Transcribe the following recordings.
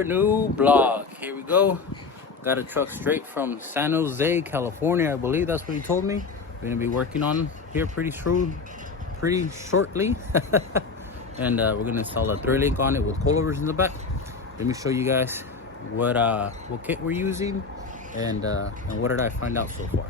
another new vlog. Here we go. Got a truck straight from San Jose, California. I believe that's what he told me. We're gonna be working on here pretty shortly. And we're gonna install a thread link on it with coilovers in the back. Let me show you guys what kit we're using and what did I find out so far.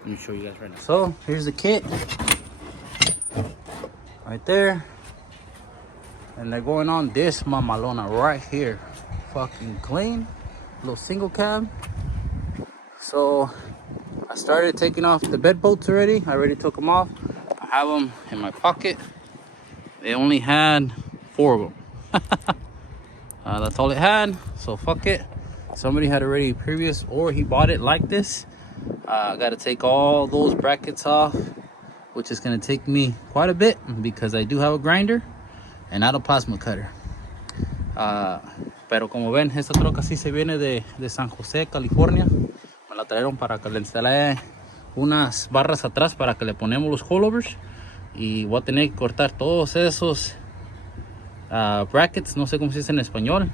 Let me show you guys right now. So here's the kit right there. And they're going on this mamalona right here. Fucking clean. Little single cab. So I started taking off the bed bolts already. I already took them off. I have them in my pocket. They only had 4 of them. That's all it had. So fuck it. Somebody had already previous, or he bought it like this. I got to take all those brackets off, which is going to take me quite a bit because I do have a grinder and not a plasma cutter. Pero como ven, esta troca sí se viene de San Jose, California. Me la trajeron para que le instale unas barras atrás para que le ponemos los coilovers. Y voy a tener que cortar todos esos brackets, no sé cómo se dice en español,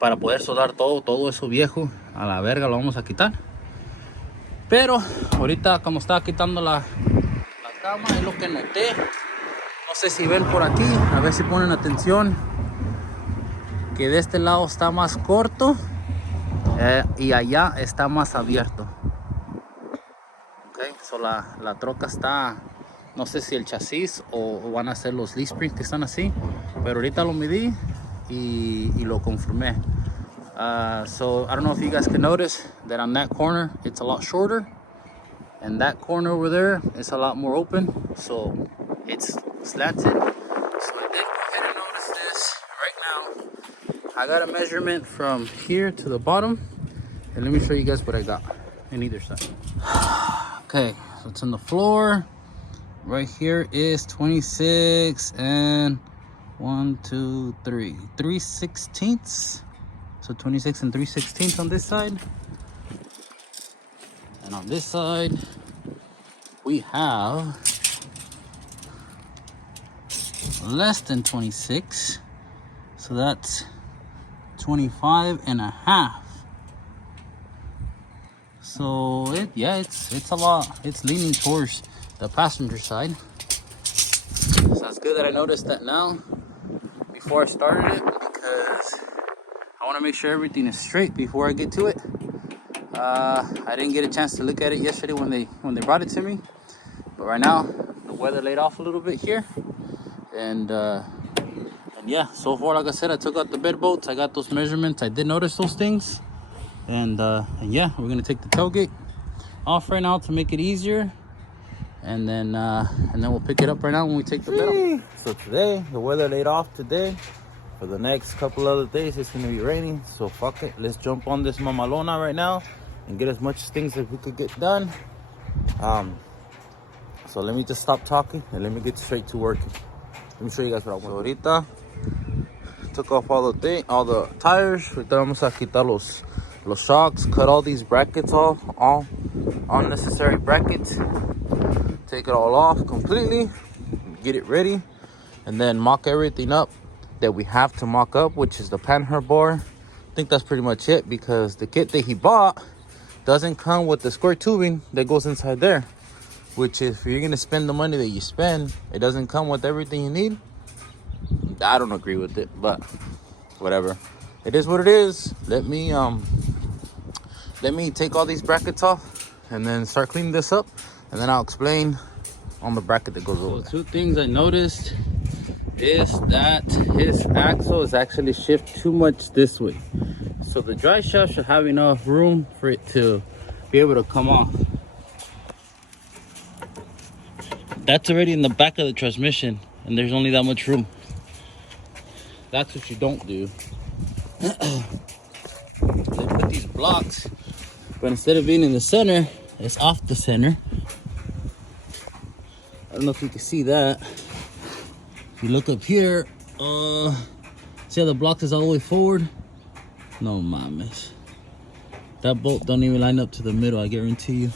para poder soldar todo eso viejo. A la verga lo vamos a quitar. Pero ahorita, como estaba quitando la cama, es lo que noté. No sé si ven por aquí, a ver si ponen atención, que de este lado está más corto y allá está más abierto. Okay, so la troca está, no sé si el chasis o van a ser los leaf springs que están así, pero ahorita lo medí y lo confirmé. So I don't know if you guys can notice that on that corner it's a lot shorter, and that corner over there is a lot more open, so it's slanted. So I did go ahead and notice this right now. I got a measurement from here to the bottom, and let me show you guys what I got on either side. Okay, so it's on the floor. Right here is 26 and 3/16. So 26 and 3/16 on this side. And on this side, we have less than 26. So that's 25.5. So it's a lot. It's leaning towards the passenger side. So it's good that I noticed that now before I started it, because I want to make sure everything is straight before I get to it. I didn't get a chance to look at it yesterday when they brought it to me, but right now the weather laid off a little bit here, and yeah, so far, like I said, I took out the bed bolts. I got those measurements. I did notice those things. And yeah, we're gonna take the tailgate off right now to make it easier, and then we'll pick it up right now when we take the bed off. So today, the weather laid off today. For the next couple other days, it's gonna be raining. So fuck it, let's jump on this mamalona right now and get as much things as we could get done. So let me just stop talking and let me get straight to working. Let me show you guys what I want. Ahorita took off all the tires. Ahorita vamos a quitar los shocks, cut all these brackets off, all unnecessary brackets, take it all off completely, get it ready, and then mock everything up that we have to mock up, which is the panhard bar. I think that's pretty much it, because the kit that he bought doesn't come with the square tubing that goes inside there, which if you're gonna spend the money that you spend, it doesn't come with everything you need. I don't agree with it, but whatever. It is what it is. Let me take all these brackets off and then start cleaning this up, and then I'll explain on the bracket that goes over. So 2 things I noticed is that his axle is actually shifted too much this way. So the dry shaft should have enough room for it to be able to come off. That's already in the back of the transmission, and there's only that much room. That's what you don't do. They put these blocks, but instead of being in the center, it's off the center. I don't know if you can see that. If you look up here, see how the block is all the way forward? No mames. That bolt don't even line up to the middle, I guarantee you.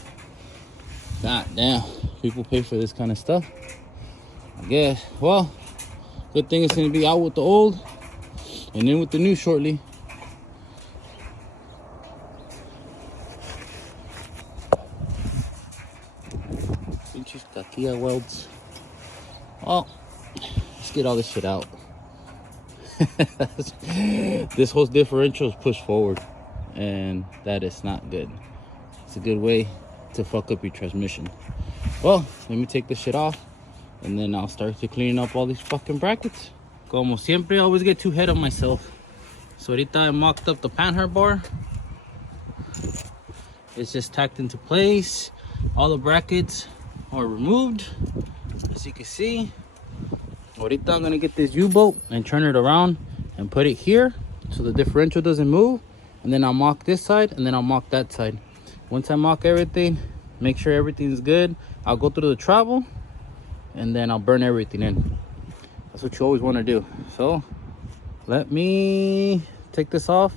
God damn, people pay for this kind of stuff, I guess. Well, good thing it's gonna be out with the old. and in with the new shortly. Pinches taquilla welds. Oh, let's get all this shit out. This whole differential is pushed forward, and that is not good. It's a good way to fuck up your transmission. Well, let me take this shit off, and then I'll start to clean up all these fucking brackets. Como siempre, I always get too ahead of myself. So ahorita I mocked up the panhard bar. It's just tacked into place. All the brackets are removed, as you can see. Ahorita I'm gonna get this U-bolt and turn it around and put it here so the differential doesn't move. And then I'll mock this side, and then I'll mock that side. Once I mock everything, make sure everything's good, I'll go through the travel, and then I'll burn everything in. That's what you always want to do. So let me take this off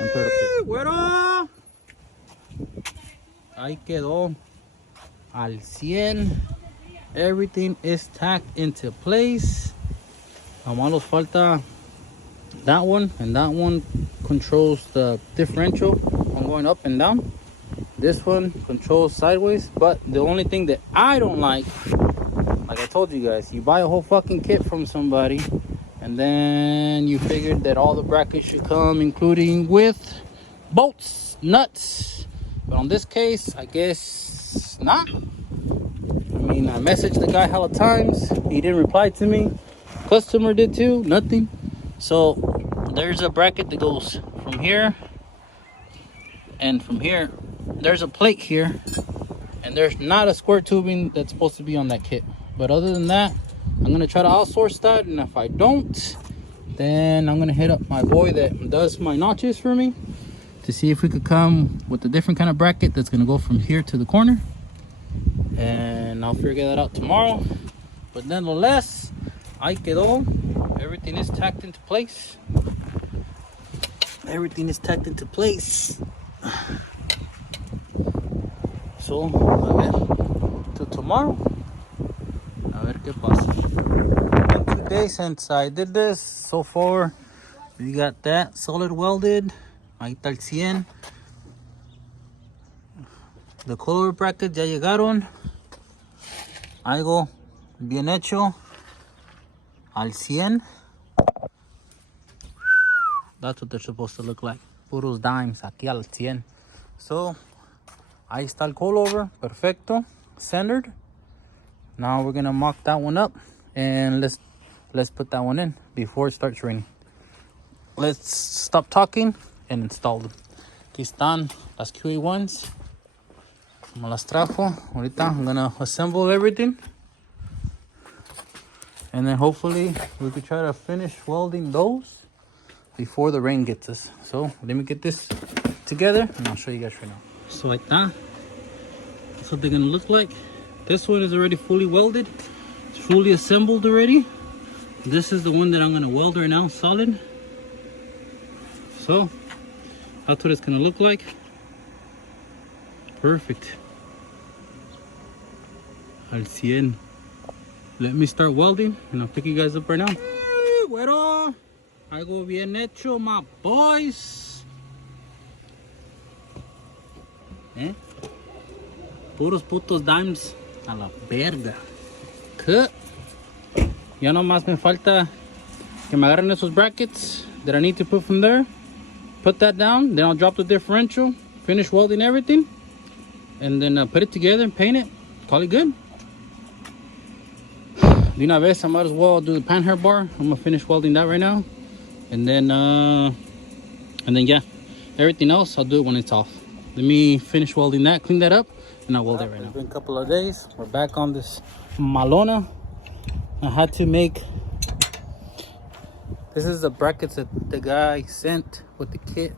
and put it up here. Güero. Ahí quedó al 100. Everything is tacked into place. Nomás falta that one, and that one controls the differential on going up and down. This one controls sideways. But the only thing that I don't like I told you guys, you buy a whole fucking kit from somebody, and then you figured that all the brackets should come, including with bolts, nuts. But on this case, I guess not. I mean, I messaged the guy hella times. He didn't reply to me. Customer did too. Nothing. So there's a bracket that goes from here and from here. There's a plate here, and there's not a square tubing that's supposed to be on that kit. But other than that, I'm gonna try to outsource that, and if I don't, then I'm gonna hit up my boy that does my notches for me to see if we could come with a different kind of bracket that's gonna go from here to the corner, and I'll figure that out tomorrow. But nonetheless, ahí quedó. Everything is tacked into place. Everything is tacked into place. So, a ver, till tomorrow. A ver qué pasa. Been 2 days since I did this. So far, we got that solid welded. Ahí está el 100. The color brackets ya llegaron. Algo bien hecho. Al 100. That's what they're supposed to look like. Puros dimes aquí al 100. So, ahí está el coilover. Perfecto. Centered. Now we're gonna mock that one up, and let's put that one in before it starts raining. Let's stop talking and install them. Aquí están las QE1s. Me las trajo. Ahorita I'm gonna assemble everything, and then hopefully we could try to finish welding those before the rain gets us. So let me get this together, and I'll show you guys right now. So like that, that's what they're gonna look like. This one is already fully welded. It's fully assembled already. This is the one that I'm gonna weld right now, solid. So that's what it's gonna look like. Perfect. Al 100. Let me start welding, and I'll pick you guys up right now. Güero, algo bien hecho, my boys. Puros putos dimes a la verga. Cut. Ya nomás me falta que me agarren esos brackets that I need to put from there. Put that down, then I'll drop the differential, finish welding everything, and then put it together and paint it. Call it good. De una vez, I might as well do the panhard bar. I'm gonna finish welding that right now, and then yeah, everything else I'll do it when it's off. Let me finish welding that, clean that up, and I'll weld it right now. It's been a couple of days. We're back on this Malona. I had to make. This is the brackets that the guy sent with the kit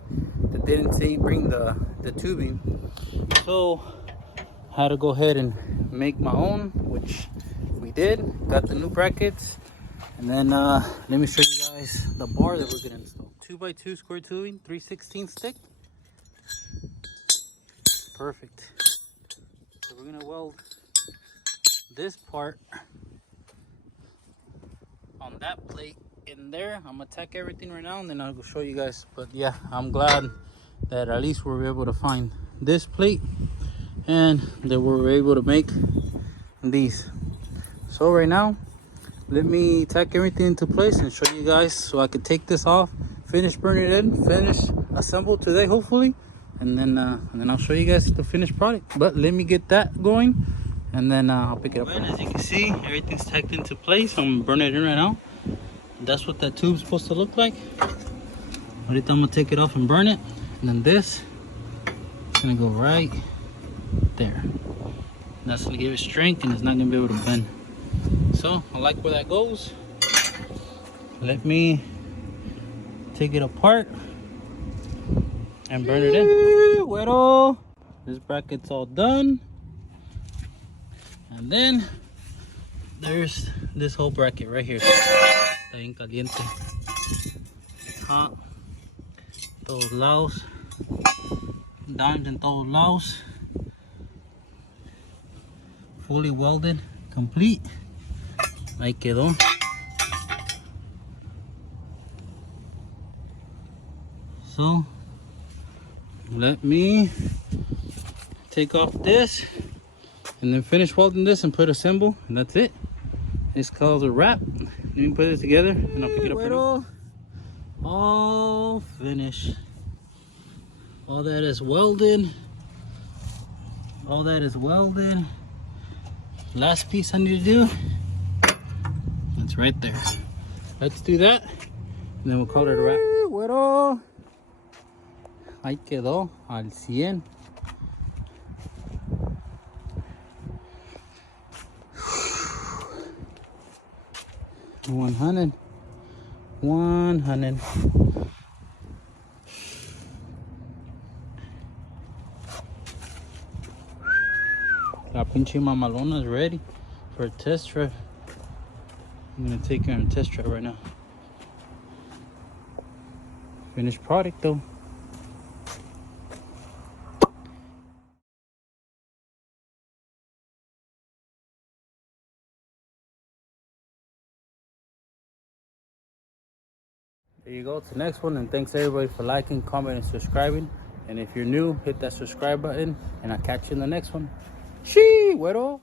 that didn't say bring the tubing. So I had to go ahead and make my own, which we did. Got the new brackets, and then let me show you guys the bar that we're gonna install. 2x2 square tubing, 3/16 stick. Perfect. So we're gonna weld this part on that plate in there. I'm gonna tack everything right now and then I'll go show you guys. But yeah, I'm glad that at least we were able to find this plate and that we were able to make these. So right now, let me tack everything into place and show you guys so I could take this off, finish burning it in, finish assemble today hopefully, and then I'll show you guys the finished product. But let me get that going and then I'll pick it up. And as you can see, everything's tacked into place. I'm burning it in right now. That's what that tube's supposed to look like. Right, I'm gonna take it off and burn it, and then this is gonna go right there. That's gonna give it strength and it's not gonna be able to bend. So I like where that goes. Let me take it apart and burn it in. Bueno, this bracket's all done. And then there's this whole bracket right here. Está bien caliente. It's hot. Todos lados. Dimes in todos lados. Fully welded, complete. Ahí quedó. So let me take off this and then finish welding this and put assemble, and that's it. It's called a wrap. Let me put it together and I'll pick it up right now. All finished. All that is welded. All that is welded. Last piece I need to do, it's right there. Let's do that and then we'll call it a wrap. Bueno, ahí quedó al 100. One hundred. La pinche mamalona is ready for a test drive. I'm gonna take her on a test drive right now. Finished product though. There you go, to the next one, and thanks everybody for liking, commenting, and subscribing. And if you're new, hit that subscribe button and I'll catch you in the next one. Shee, güero.